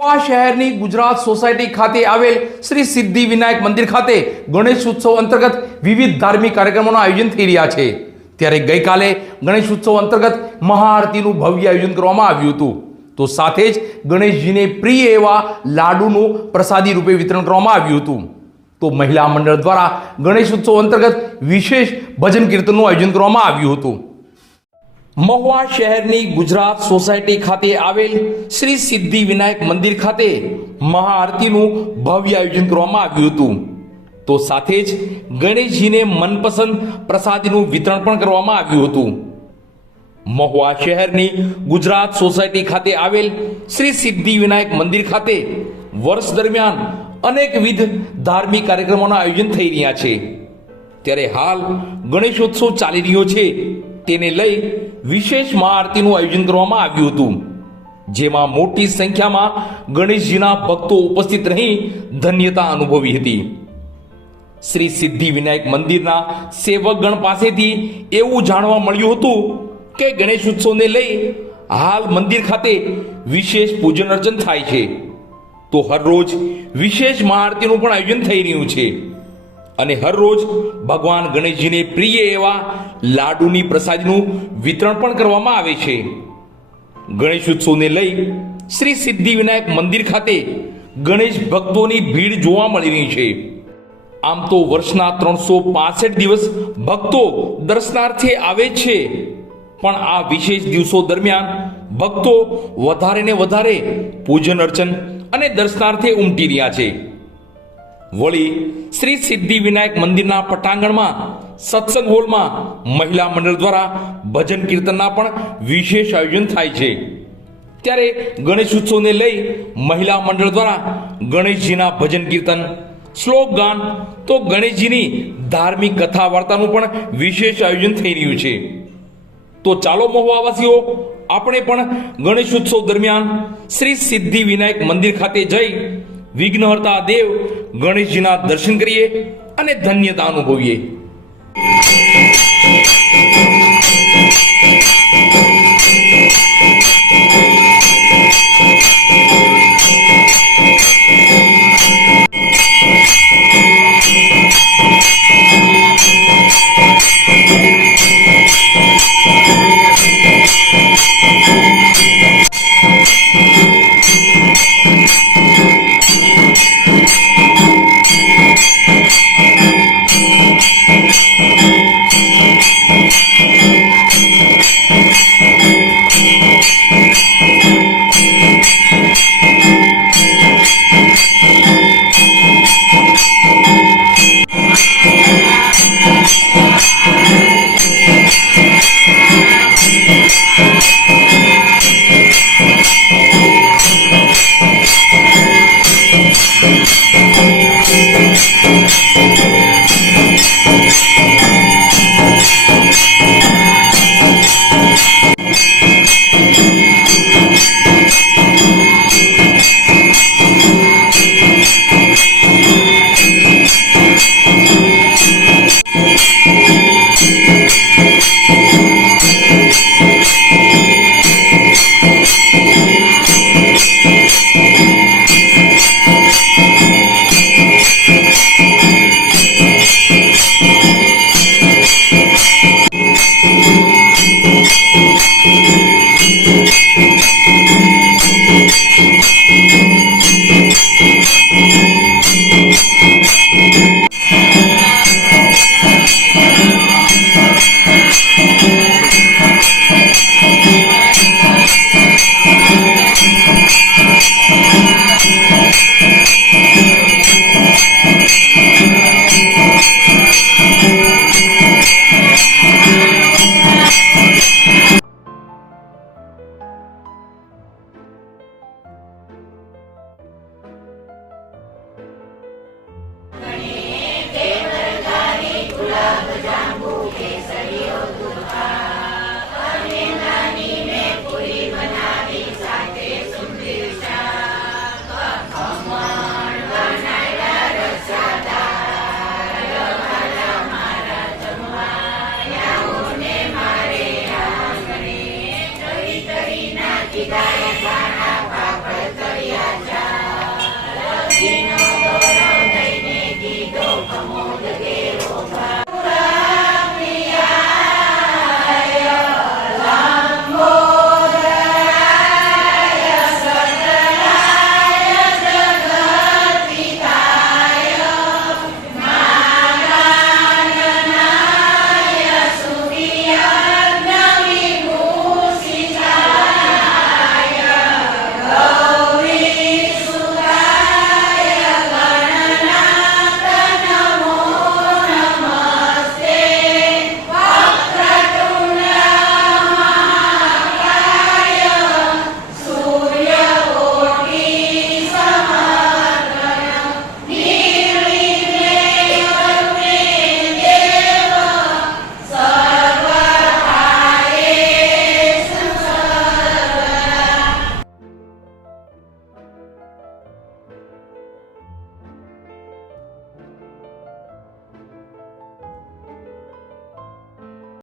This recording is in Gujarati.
આ શહેરની ગુજરાત સોસાયટી ખાતે આવેલ શ્રી સિદ્ધિ વિનાયક મંદિર ખાતે ગણેશ ઉત્સવ અંતર્ગત વિવિધ ધાર્મિક કાર્યક્રમોનું આયોજન થઈ રહ્યા છે. ત્યારે ગઈકાલે ગણેશ ઉત્સવ અંતર્ગત મહાઆરતીનું ભવ્ય આયોજન કરવામાં આવ્યું હતું. તો સાથે જ ગણેશજીને પ્રિય એવા લાડુનું પ્રસાદી રૂપે વિતરણ કરવામાં આવ્યું હતું. તો મહિલા મંડળ દ્વારા ગણેશ ઉત્સવ અંતર્ગત વિશેષ ભજન કીર્તનનું આયોજન કરવામાં આવ્યું હતું. મહુવા શહેરની ગુજરાત સોસાયટી ખાતે આવેલ શ્રી સિદ્ધિ વિનાયક મંદિર ખાતે મહાઆરતીનું ભવ્ય આયોજન કરવામાં આવ્યું હતું. તો સાથે જ ગણેશજીને મનપસંદ પ્રસાદીનું વિતરણ પણ કરવામાં આવ્યું હતું. મહુવા શહેરની ગુજરાત સોસાયટી ખાતે આવેલ શ્રી સિદ્ધિ વિનાયક મંદિર ખાતે વર્ષ દરમિયાન અનેકવિધ ધાર્મિક કાર્યક્રમોના આયોજન થઈ રહ્યા છે. ત્યારે હાલ ગણેશોત્સવ ચાલી રહ્યો છે. તેને લઈ વિશેષ મહાઆરતીનું આયોજન કરવામાં આવ્યું હતું, જેમાં મોટી સંખ્યામાં ગણેશજીના ભક્તો ઉપસ્થિત રહી ધન્યતા અનુભવી હતી. શ્રી સિદ્ધિ વિનાયક મંદિરના સેવકગણ પાસેથી એવું જાણવા મળ્યું હતું કે ગણેશ ઉત્સવને લઈ હાલ મંદિર ખાતે વિશેષ પૂજન અર્ચન થાય છે. તો હરરોજ વિશેષ મહાઆરતીનું પણ આયોજન થઈ રહ્યું છે. અને હરરોજ ભગવાન ગણેશજીને પ્રિય એવા લાડુની પ્રસાદીનું વિતરણ પણ કરવામાં આવે છે. ગણેશ ઉત્સવને લઈ શ્રી સિદ્ધિ વિનાયક મંદિર ખાતે ગણેશ ભક્તોની ભીડ જોવા મળી રહી છે. આમ તો વર્ષના ત્રણસો પાસઠ દિવસ ભક્તો દર્શનાર્થે આવે છે. પણ આ વિશેષ દિવસો દરમિયાન ભક્તો વધારે ને વધારે પૂજન અર્ચન અને દર્શનાર્થે ઉમટી રહ્યા છે. વળી શ્રી સિદ્ધિ વિનાયક મંદિરના પટાંગણમાં, સત્સંગ હોલમાં મહિલા મંડળ દ્વારા ભજન કીર્તનના પણ વિશેષ આયોજન થાય છે. ત્યારે ગણેશ ઉત્સવને લઈ મહિલા મંડળ દ્વારા ગણેશજીના ભજન કીર્તન, શ્લોક ગાન, તો ગણેશજીની ધાર્મિક કથા વાર્તાનું પણ વિશેષ આયોજન થઈ રહ્યું છે. તો ચાલો મહુવાવાસીઓ, આપણે પણ ગણેશ ઉત્સવ દરમિયાન શ્રી સિદ્ધિ વિનાયક મંદિર ખાતે જઈ વિઘ્નહર્તા દેવ ગણેશજીના દર્શન કરીએ અને ધન્યતા અનુભવીએ.